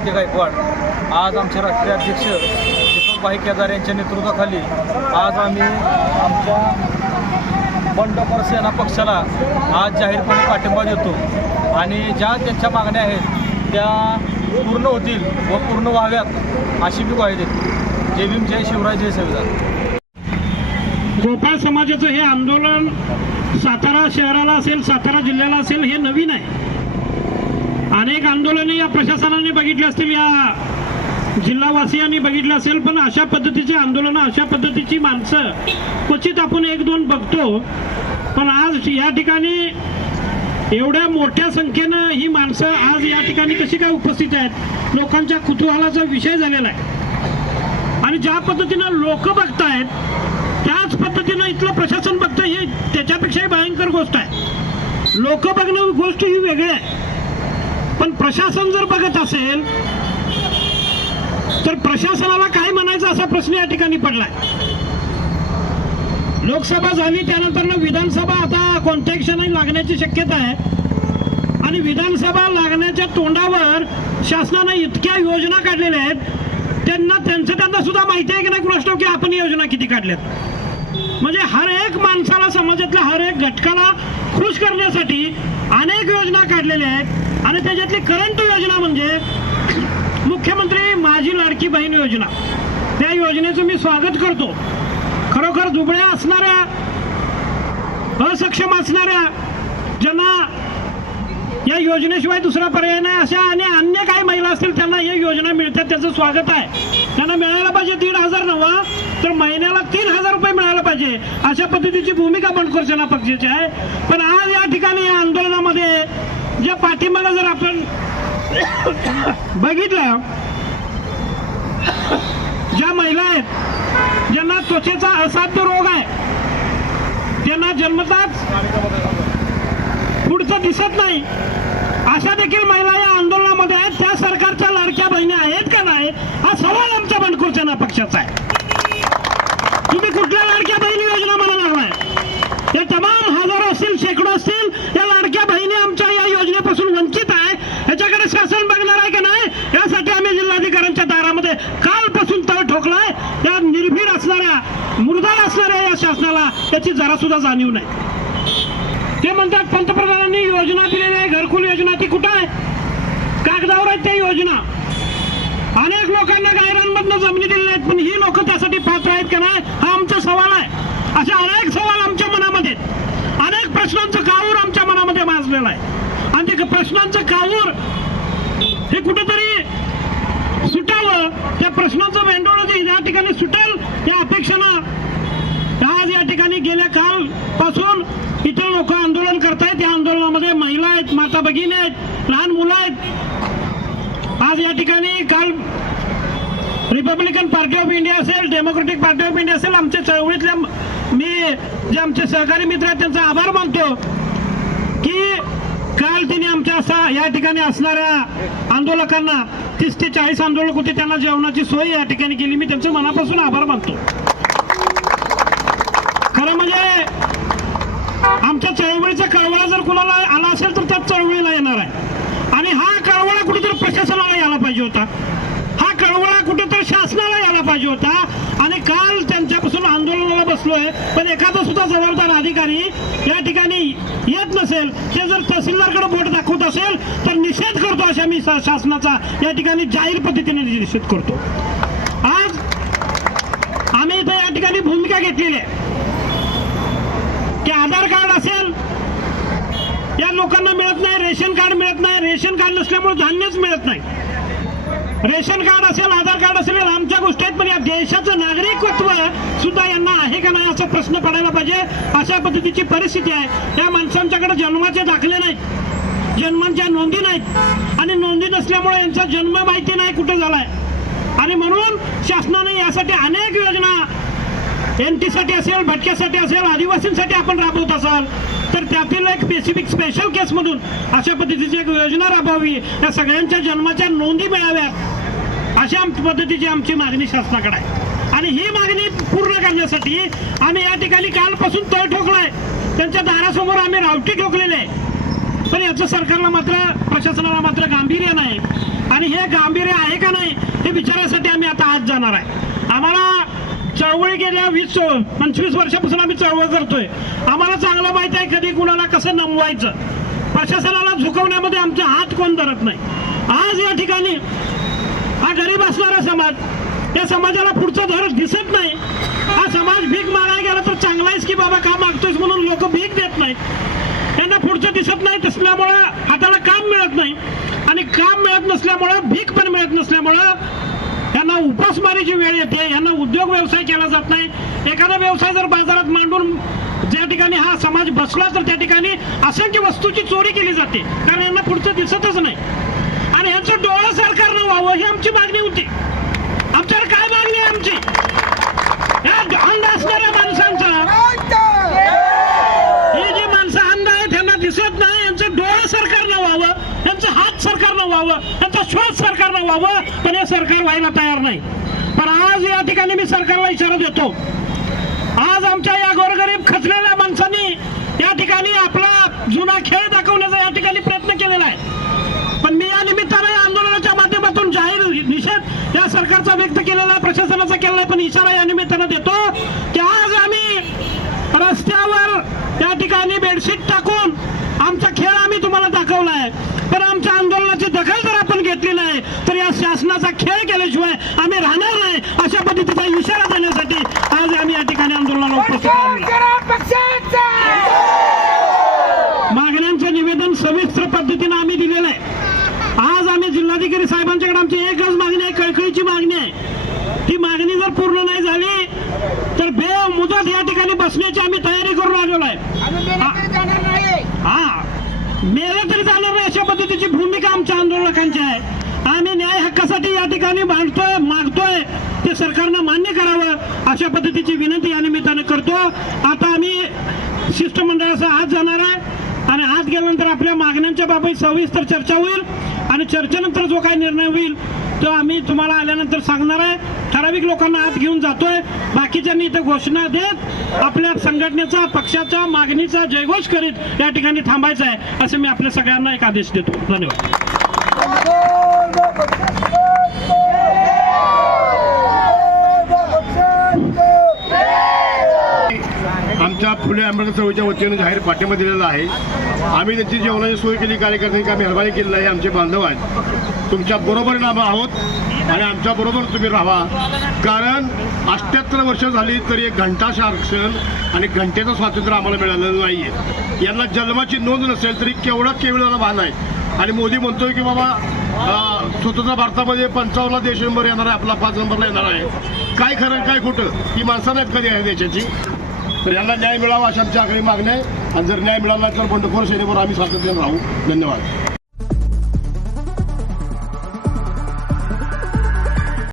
आदित्य गायकवाड. आज आमचे राष्ट्रीय अध्यक्ष दीपकभाई केदार यांच्या नेतृत्वाखाली आज आम्ही आमच्या बंडखोर सेना पक्षाला आज जाहीरपणे पाठिंबा देतो. आणि ज्या त्यांच्या मागण्या आहेत त्या पूर्ण होतील व पूर्ण व्हाव्यात अशी मी ग्वाही देतो. जय भीम जय शिवराय जय संविधान. गोपाळ समाजाचं हे आंदोलन सातारा शहराला असेल सातारा जिल्ह्याला असेल हे नवीन आहे. अनेक आंदोलने या प्रशासनाने बघितली असतील या जिल्हावासियांनी बघितलं असेल पण अशा पद्धतीचे आंदोलनं अशा पद्धतीची माणसं क्वचित आपण एक दोन बघतो. पण आज या ठिकाणी एवढ्या मोठ्या संख्येनं ही माणसं आज या ठिकाणी कशी काय उपस्थित आहेत? लोकांच्या कुतूहलाचा विषय झालेला आहे. आणि ज्या पद्धतीनं लोक बघतायत त्याच पद्धतीनं इथलं प्रशासन बघतं हे त्याच्यापेक्षाही भयंकर गोष्ट आहे. लोक बघणं गोष्ट ही वेगळी आहे. पण प्रशासन जर बघत असेल तर प्रशासनाला काय म्हणायचं असा प्रश्न या ठिकाणी पडलाय. लोकसभा झाली त्यानंतर विधानसभा आता कोणत्या क्षणी लागण्याची शक्यता आहे. आणि विधानसभा लागण्याच्या तोंडावर शासनानं इतक्या योजना काढलेल्या आहेत त्यांना त्यांचं त्यांना सुद्धा माहिती आहे की नाही कुणास की आपण योजना किती काढल्यात? म्हणजे हर एक माणसाला समाजातल्या हर एक घटकाला खुश करण्यासाठी अनेक योजना काढलेल्या आहेत. आणि त्याच्यातली करंट योजना म्हणजे मुख्यमंत्री माझी लाडकी बहीण योजना. त्या योजनेचं मी स्वागत करतो. खरोखर दुबळ्या असणाऱ्या असक्षम असणाऱ्या ज्यांना या योजनेशिवाय दुसरा पर्याय नाही अशा आणि अन्य काही महिला असतील त्यांना या योजना मिळतात त्याचं स्वागत आहे. त्यांना मिळायला पाहिजे दीड हजार नवा तर महिन्याला तीन हजार रुपये मिळायला पाहिजे. अशा पद्धतीची भूमिका बंडखोर पक्षाची आहे. पण आज या ठिकाणी या आंदोलनामध्ये ज्या पाठिंबाला जर आपण बघितलं ज्या महिला आहेत ज्यांना त्वचेचा असाध्य रोग आहे त्यांना जन्मताच पुढचं दिसत नाही. अशा देखील महिला या आंदोलनामध्ये आहेत. त्या सरकारच्या लाडक्या बहिणी आहेत का नाही? हा सवाल आमच्या बंडखोर पक्षाचा आहे. तुम्ही कुठल्या लाडक्या बहिणी योजना मला लागलाय या तमाम हजारो असतील शेकडो असतील या लाडक्या बहिणी आमच्या या योजनेपासून वंचित आहे. याच्याकडे शासन बघणार आहे का नाही? यासाठी आम्ही जिल्हाधिकाऱ्यांच्या दारामध्ये कालपासून तळ ठोकलाय. या निर्भीड असणाऱ्या मृदा असणाऱ्या या शासनाला त्याची जरा सुद्धा जाणीव नाही. ते म्हणतात पंतप्रधानांनी योजना दिलेली आहे घरकुल योजना ती कुठं आहे? कागदावर आहेत त्या योजना. अनेक लोकांना गायरांमधनं जमिनी दिलेल्या आहेत पण ही लोक त्यासाठी पात्र आहेत का नाही हा आमचा सवाल आहे. असे अनेक सवाल आमच्या मनामध्ये अनेक प्रश्नांचं काऊर आमच्या मनामध्ये माजलेलं आहे. आणि ते प्रश्नांचं काऊर हे कुठेतरी सुटावं त्या प्रश्नाचं वेंडोळं जे या ठिकाणी सुटेल या अपेक्षेनं आज या ठिकाणी गेल्या काल पासून इतर लोक आंदोलन करतायत. या आंदोलनामध्ये महिला आहेत माता भगिनी आहेत लहान मुलं आहेत. आज या ठिकाणी काल रिपब्लिकन पार्टी ऑफ इंडिया असेल डेमोक्रेटिक पार्टी ऑफ इंडिया असेल आमच्या चळवळीतल्या मी जे आमचे सहकारी मित्र आहेत त्यांचा आभार मानतो की काल तिने आमच्या असा या ठिकाणी असणाऱ्या आंदोलकांना तीस ते चाळीस आंदोलक होते त्यांना जेवणाची सोय या ठिकाणी केली. मी त्यांचे मनापासून आभार मानतो. खरं म्हणजे आमच्या चळवळीचा कळवळा जर कुणाला आला असेल तर त्यात चळवळीला येणार आहे. आणि हा कुठेतरी प्रशासनाला यायला पाहिजे होता. हा कळवळा कुठेतरी शासनाला यायला पाहिजे होता. आणि काल त्यांच्यापासून आंदोलनाला बसलोय. पण एखादा सुद्धा जबाबदार अधिकारी या ठिकाणी येत नसेल ते जर तहसीलदारकडे बोट दाखवत असेल तर निषेध करतो अशा मी शासनाचा या ठिकाणी जाहीर पद्धतीने निषेध करतो. आज आम्ही इथं या ठिकाणी भूमिका घेतलेली आहे. की आधार कार्ड लोकांना मिळत नाही रेशन कार्ड मिळत नाही रेशन कार्ड नसल्यामुळे धान्यच मिळत नाही. रेशन कार्ड असेल आधार कार्ड असेल आमच्या गोष्टी आहेत पण या देशाचं नागरिकत्व सुद्धा यांना आहे का नाही असा प्रश्न पडायला पाहिजे. अशा पद्धतीची परिस्थिती आहे. या माणसांच्याकडे जन्माचे दाखले नाहीत जन्मांच्या नोंदी नाहीत आणि नोंदी नसल्यामुळे यांचा जन्म माहिती नाही कुठे झालाय. आणि म्हणून शासनाने यासाठी अनेक योजना एनसाठी असेल भटक्यासाठी असेल आदिवासींसाठी आपण राबवत असाल. तर त्यातील एक स्पेसिफिक स्पेशल केसमधून अशा पद्धतीची एक योजना राबवावी. या सगळ्यांच्या जन्माच्या नोंदी मिळाव्यात अशा आम- पद्धतीची आमची मागणी शासनाकडे आहे. आणि ही मागणी पूर्ण करण्यासाठी आम्ही या ठिकाणी कालपासून तळ ठोकलाय. त्यांच्या दारासमोर आम्ही रावटी ठोकलेले आहे. पण याचं सरकारला मात्र प्रशासनाला मात्र गांभीर्य नाही. आणि हे गांभीर्य आहे का नाही हे विचारासाठी आम्ही आता आज जाणार आहे. आम्हाला चळवळी गेल्या वीस पंचवीस वर्षापासून आम्ही चळवळ करतोय. आम्हाला चांगलं माहिती आहे कधी कुणाला कसं नमवायचं. प्रशासनाला झुकवण्यामध्ये आमचे हात कोण धरत नाही. आज या ठिकाणी हा गरीब असणारा समाज या समाजाला पुढचं धर दिसत नाही. हा समाज भीक मागायला गेला तर चांगला आहेस की बाबा का मागतोयस म्हणून लोक भीक देत नाहीत. त्यांना पुढचं दिसत नाही असल्यामुळं हाताला काम मिळत नाही. आणि काम मिळत नसल्यामुळं भीक पण मिळत नसल्यामुळं यांना उपासमारीची वेळ येते यांना उद्योग व्यवसाय केला जात नाही. एखादा व्यवसाय जर बाजारात मांडून ज्या ठिकाणी हा समाज बसला तर त्या ठिकाणी असंख्य वस्तूची चोरी केली जाते. कारण यांना पुढचं दिसतच नाही. आणि यांचं डोळं सरकारनं व्हावं ही आमची मागणी होती आमच्याकडे काय मागणी आहे आमची या अंध असणाऱ्या माणसांचा ही जी माणसं अंध आहेत त्यांना दिसत नाही यांचं डोळं सरकारनं व्हावं यांचं हात सरकारनं व्हावं यांचा श्वास सरकारनं व्हावं पण हे सरकार व्हायला तयार नाही. पण आज या ठिकाणी मी सरकारला इशारा देतो. आज आमच्या या गोरगरीब खचलेल्या माणसांनी या ठिकाणी आपला जुना खेळ दाखवण्याचा या ठिकाणी प्रयत्न केलेला आहे. पण मी या निमित्ताने या आंदोलनाच्या माध्यमातून जाहीर निषेध या सरकारचा व्यक्त केलेला आहे प्रशासनाचा केलेला आहे पण इशारा या निमित्तानं देतो की आज आम्ही रस्त्यावर त्या ठिकाणी बेडशीट टाकून आमचा खेळ आम्ही तुम्हाला दाखवलाय पण आमच्या आंदोलनाची दखल जर आपण घेतली नाही तर शासनाचा खेळ केल्याशिवाय आम्ही राहणार नाही अशा पद्धतीचा इशारा देण्यासाठी आज आम्ही या ठिकाणी आंदोलनाला उपस्थित. मागण्यांचं निवेदन सविस्तर पद्धतीनं आम्ही दिलेलं आहे. आज आम्ही जिल्हाधिकारी साहेबांच्याकडे आमची एकच मागणी आहे कळकळीची मागणी आहे. ती मागणी जर पूर्ण नाही झाली तर बे मुदत या ठिकाणी बसण्याची आम्ही तयारी करून आलेलो आहे. हा. मेलं तरी जाणार नाही अशा पद्धतीची भूमिका आमच्या आंदोलकांची आहे. आम्ही न्याय हक्कासाठी या ठिकाणी मांडतोय मागतोय. ते सरकारनं मान्य करावं अशा पद्धतीची विनंती या निमित्तानं करतो. आता आम्ही शिष्टमंडळाचा आज जाणार आहे. आणि आज गेल्यानंतर आपल्या मागण्यांच्या बाबत सविस्तर चर्चा होईल. आणि चर्चेनंतर जो काही निर्णय होईल तो आम्ही तुम्हाला आल्यानंतर सांगणार आहे. ठराविक लोकांना आत घेऊन जातोय. बाकीच्यांनी इथं घोषणा देत आपल्या संघटनेचा पक्षाचा मागणीचा जयघोष करीत या ठिकाणी थांबायचं आहे असं मी आपल्या सगळ्यांना एक आदेश देतो. धन्यवाद. आमच्या फुले आंबेडकर चळवळीच्या वतीनं जाहीर पाठिंबा दिलेला आहे. आम्ही त्यांची जेवणाची सोय केली कार्यकर्त्यांनी का मेहरबानी केलेली आहे आमचे बांधव आहेत. तुमच्या बरोबर आम्ही आहोत आणि आमच्या बरोबर तुम्ही राहा. कारण अठ्ठ्याहत्तर वर्ष झाली तरी एक घंटाशा आरक्षण आणि घंटेचं स्वातंत्र्य आम्हाला मिळालेलं नाही आहे यांना जन्माची नोंद नसेल तरी केवढा केवळाला भान आहे. आणि मोदी म्हणतोय की बाबा स्वतंत्र भारतामध्ये पंचावन्न देश नंबर येणार आहे आपला पाच नंबरला येणार आहे. काय खरं काय खोटं ही माणसं नाहीत कधी आहे देशाची. तर यांना न्याय मिळावा अशा आमच्या आकडे मागणी आहे. आणि जर न्याय मिळाला तर बंडखोर सेनेवर आम्ही सातत्यानं राहू धन्यवाद.